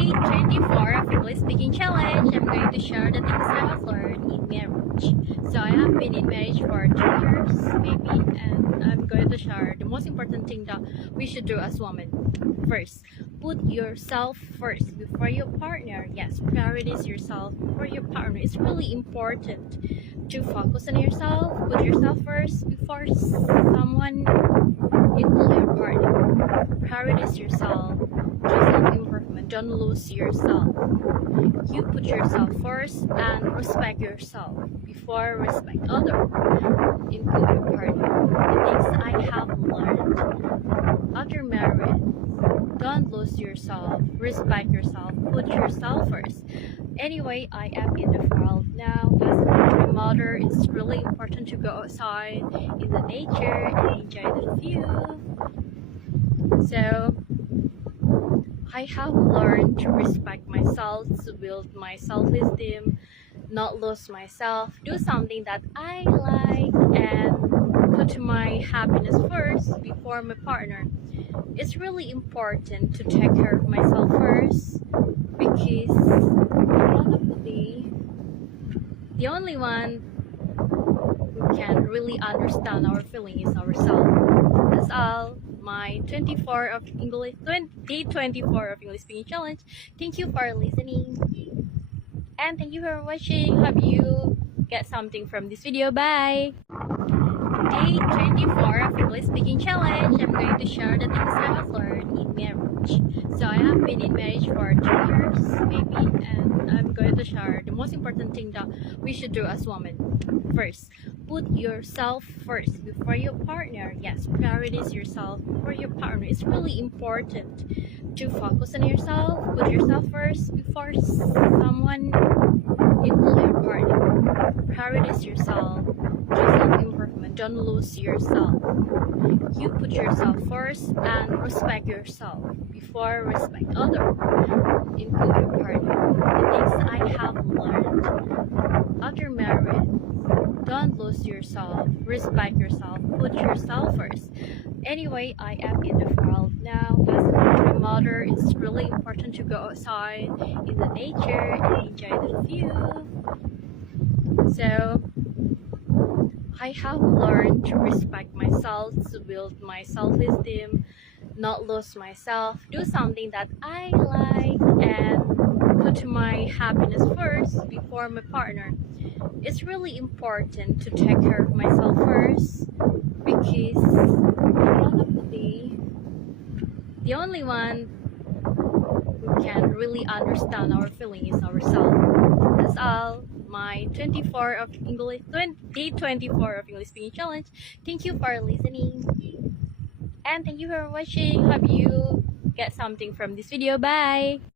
Day 24 of English Speaking Challenge. I'm going to share the things I have learned in marriage. So I have been in marriage for 2 years maybe, and I'm going to share the most important thing that we should do as women. First, put yourself first before your partner. Yes, prioritize yourself before your partner. It's really important to focus on yourself, put yourself first before someone, include your partner. Prioritize yourself, do self-improvement, don't lose yourself. You put yourself first and respect yourself before respect others, include your partner. The things I have learned after marriage: don't lose yourself, respect yourself, put yourself first. Anyway, I am in the world now. As a country mother, it's really important to go outside in the nature and enjoy the view. So I have learned to respect myself, to build my self-esteem, not lose myself, do something that I like, and put my happiness first before my partner. It's really important to take care of myself first, because the only one who can really understand our feeling is ourselves. That's all. My 24 of English, day 24 of English Speaking Challenge. Thank you for listening, and thank you for watching. Hope you get something from this video. Bye. Day 24 of English Speaking Challenge. I'm going to share the things I have learned in marriage. So I have been in marriage for 2 years maybe, and I'm going to share the most important thing that we should do as women. First, put yourself first before your partner. Yes, prioritize yourself before your partner. It's really important to focus on yourself, put yourself first before someone, include your partner. Prioritize yourself, do self-improvement, don't lose yourself. You put yourself first and respect yourself before respect others, include your partner. The things I have learned after marriage: don't lose yourself, respect yourself, put yourself first. Anyway, I am in the world now. As a country mother, it's really important to go outside in the nature and enjoy the view. So I have learned to respect myself, to build my self-esteem, not lose myself, do something that I like, and put my happiness first before my partner. It's really important to take care of myself first, because the only one who can really understand our feeling is ourselves. That's all. My 24 of English, day 24 of English Speaking Challenge. Thank you for listening, and thank you for watching. Hope you get something from this video. Bye.